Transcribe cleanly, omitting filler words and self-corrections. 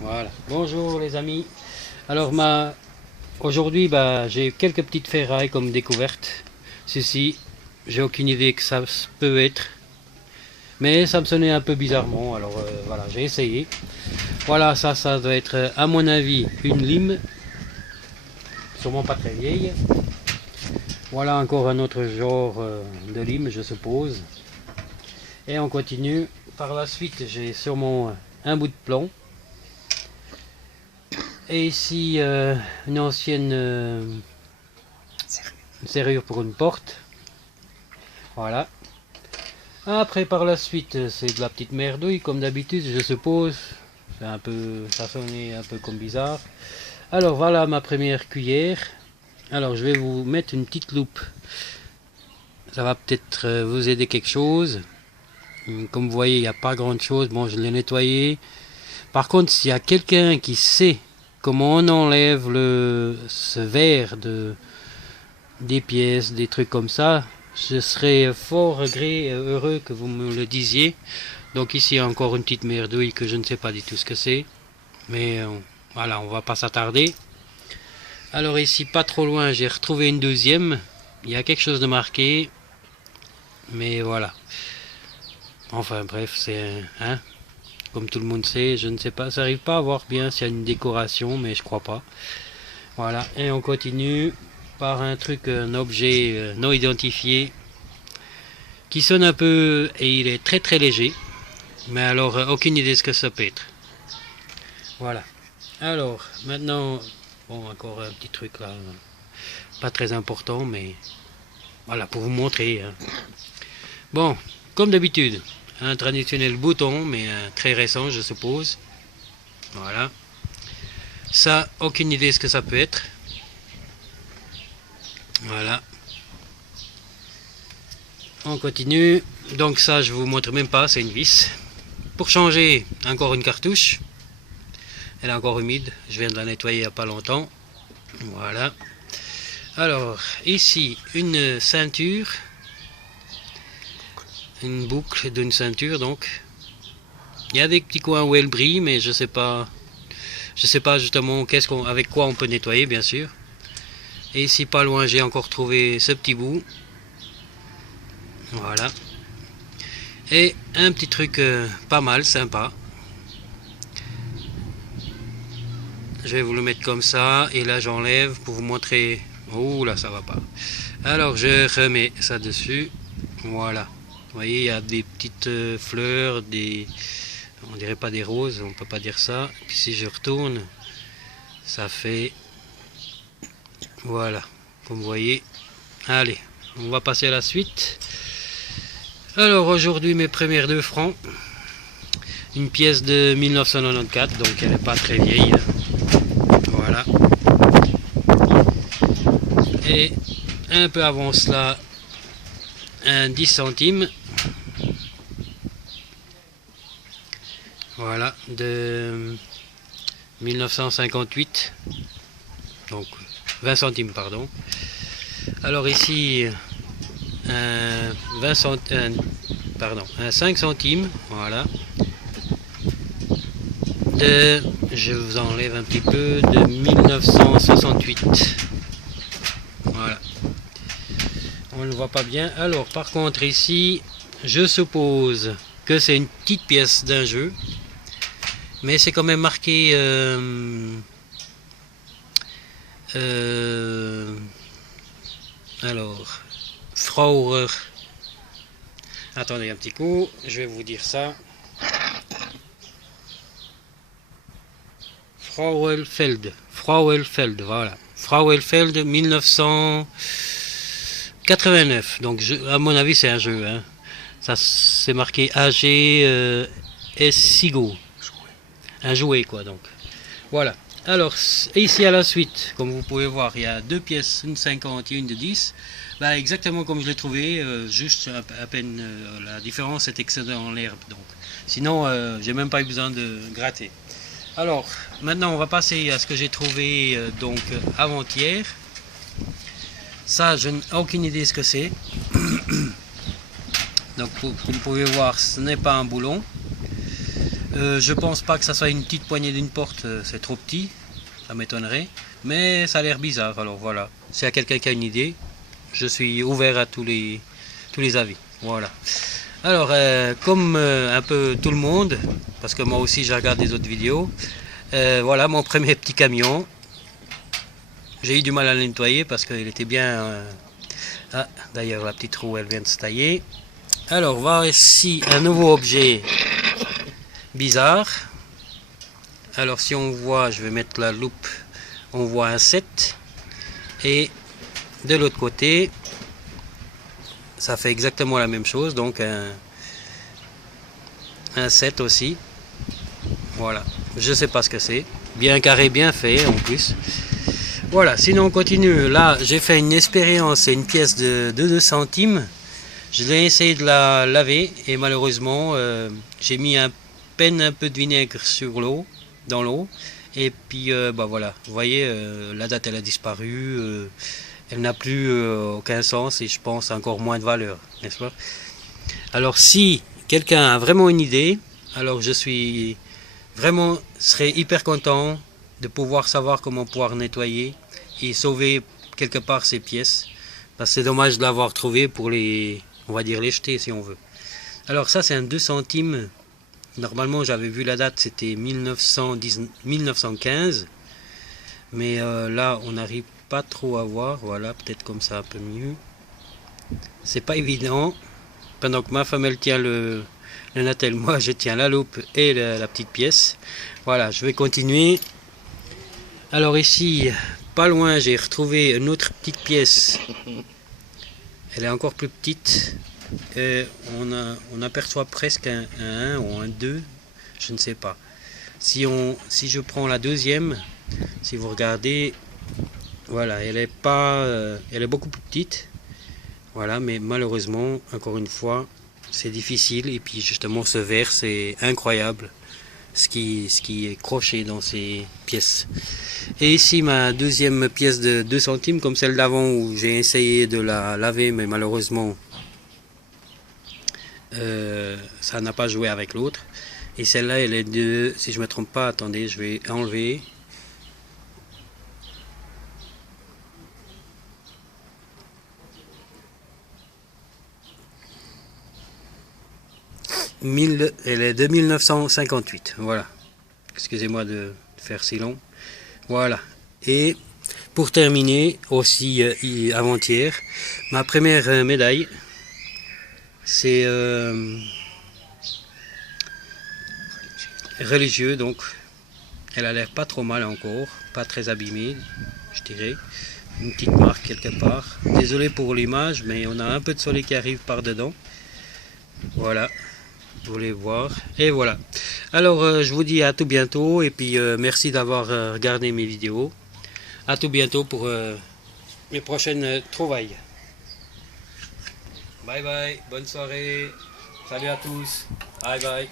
Voilà. Bonjour les amis. Alors aujourd'hui j'ai quelques petites ferrailles comme découverte. Ceci, j'ai aucune idée que ça peut être. Mais ça me sonnait un peu bizarrement. Alors voilà, j'ai essayé. Voilà, ça doit être à mon avis une lime. Sûrement pas très vieille. Voilà encore un autre genre de lime, je suppose. Et on continue. Par la suite, j'ai sûrement un bout de plomb. Et ici, une ancienne serrure pour une porte. Voilà. Après, par la suite, c'est de la petite merdouille, comme d'habitude, je suppose. Ça sonnait un peu comme bizarre. Alors, voilà ma première cuillère. Alors, je vais vous mettre une petite loupe. Ça va peut-être vous aider quelque chose. Comme vous voyez, il n'y a pas grand-chose. Bon, je l'ai nettoyé. Par contre, s'il y a quelqu'un qui sait comment on enlève ce verre des pièces, des trucs comme ça, je serais fort heureux que vous me le disiez. Donc ici encore une petite merdouille que je ne sais pas du tout ce que c'est. Mais voilà, on va pas s'attarder. Alors ici, pas trop loin, j'ai retrouvé une deuxième. Il y a quelque chose de marqué. Mais voilà. Enfin bref, c'est... comme tout le monde sait, je ne sais pas, ça n'arrive pas à voir bien s'il y a une décoration, mais je crois pas. Voilà, et on continue par un objet non identifié, qui sonne un peu, et il est très très léger, mais alors aucune idée de ce que ça peut être. Voilà. Alors, maintenant, bon, encore un petit truc là, pas très important, mais voilà, pour vous montrer. Bon, comme d'habitude, un traditionnel bouton, mais très récent, je suppose. Voilà. Ça, aucune idée de ce que ça peut être. Voilà. On continue. Donc ça, je vous montre même pas, c'est une vis. Pour changer, encore une cartouche. Elle est encore humide. Je viens de la nettoyer il n'y a pas longtemps. Voilà. Alors, ici, une ceinture. Une boucle d'une ceinture, donc. Il y a des petits coins où elle brille, mais je sais pas justement avec quoi on peut nettoyer, bien sûr. Et ici, pas loin, j'ai encore trouvé ce petit bout. Voilà. Et un petit truc pas mal, sympa. Je vais vous le mettre comme ça. Et là, j'enlève pour vous montrer. Oh là, ça va pas. Alors, je remets ça dessus. Voilà. Vous voyez, il y a des petites fleurs, on dirait pas des roses, on peut pas dire ça. Puis si je retourne, ça fait... Voilà. Comme vous voyez. Allez, on va passer à la suite. Alors aujourd'hui mes premières 2 francs, une pièce de 1994, donc elle n'est pas très vieille. Voilà. Et un peu avant cela, un 10 centimes. Voilà, de 1958. Donc 20 centimes, pardon. Alors ici, un 5 centimes, voilà. Je vous enlève un petit peu, de 1968. Voilà. On ne voit pas bien. Alors par contre ici, je suppose que c'est une petite pièce d'un jeu. Mais c'est quand même marqué... alors... Frauer. Attendez un petit coup, je vais vous dire ça. Frauenfeld, voilà. Frauenfeld 1989. Donc à mon avis c'est un jeu. Ça c'est marqué AG Sigo. Un jouet quoi donc. Voilà. Alors ici à la suite, comme vous pouvez voir, il y a 2 pièces, une 50 et une de 10. Bah, exactement comme je l'ai trouvé, juste à peine la différence était que c'est dans l'herbe. Donc. Sinon, j'ai même pas eu besoin de gratter. Alors, maintenant on va passer à ce que j'ai trouvé donc avant-hier. Ça, je n'ai aucune idée de ce que c'est. Donc, comme vous pouvez voir, ce n'est pas un boulon. Je pense pas que ça soit une petite poignée d'une porte, c'est trop petit, ça m'étonnerait. Mais ça a l'air bizarre, alors voilà. S'il y a quelqu'un qui a une idée, je suis ouvert à tous les avis. Voilà. Alors, comme un peu tout le monde, parce que moi aussi je regarde des autres vidéos, voilà mon premier petit camion. J'ai eu du mal à le nettoyer parce qu'il était bien... Ah, d'ailleurs la petite roue elle vient de se tailler. Alors, voir ici un nouveau objet bizarre. Alors si on voit, je vais mettre la loupe, on voit un 7. Et de l'autre côté, ça fait exactement la même chose, donc un 7 aussi. Voilà, je sais pas ce que c'est. Bien carré, bien fait en plus. Voilà, sinon on continue. Là, j'ai fait une expérience, c'est une pièce de 2 centimes. Je l'ai essayé de la laver et malheureusement, j'ai mis un peu de vinaigre sur l'eau, dans l'eau. Et puis, bah voilà, vous voyez, la date elle a disparu. Elle n'a plus aucun sens et je pense encore moins de valeur, n'est-ce pas? Alors si quelqu'un a vraiment une idée, alors je suis vraiment serais hyper content de pouvoir savoir comment pouvoir nettoyer et sauver quelque part ces pièces. Parce que c'est dommage de l'avoir trouvé pour les, on va dire les jeter si on veut. Alors ça c'est un 2 centimes. Normalement j'avais vu la date, c'était 1915. Mais là on n'arrive pas trop à voir, voilà, peut-être comme ça un peu mieux. C'est pas évident. Pendant que ma femme elle tient le natel, moi je tiens la loupe et la petite pièce. Voilà, je vais continuer. Alors ici, pas loin, j'ai retrouvé une autre petite pièce. Elle est encore plus petite. Et on aperçoit presque un 1 ou un 2, je ne sais pas. Si je prends la deuxième, si vous regardez, voilà, elle est beaucoup plus petite. Voilà, mais malheureusement, encore une fois, c'est difficile. Et puis justement, ce verre, c'est incroyable ce qui est croché dans ces pièces. Et ici, ma deuxième pièce de 2 centimes, comme celle d'avant où j'ai essayé de la laver, mais malheureusement, ça n'a pas joué avec l'autre. Et celle-là, elle est de, si je ne me trompe pas, attendez, je vais enlever. Elle est de 1958, voilà. Excusez-moi de faire si long. Voilà. Et pour terminer, aussi avant-hier, ma première médaille, c'est religieux, donc elle a l'air pas trop mal encore, pas très abîmée, je dirais. Une petite marque quelque part. Désolé pour l'image, mais on a un peu de soleil qui arrive par dedans. Voilà. Vous voulez voir, et voilà. Alors je vous dis à tout bientôt et puis merci d'avoir regardé mes vidéos. À tout bientôt pour mes prochaines trouvailles. Bye bye, bonne soirée, salut à tous, bye bye.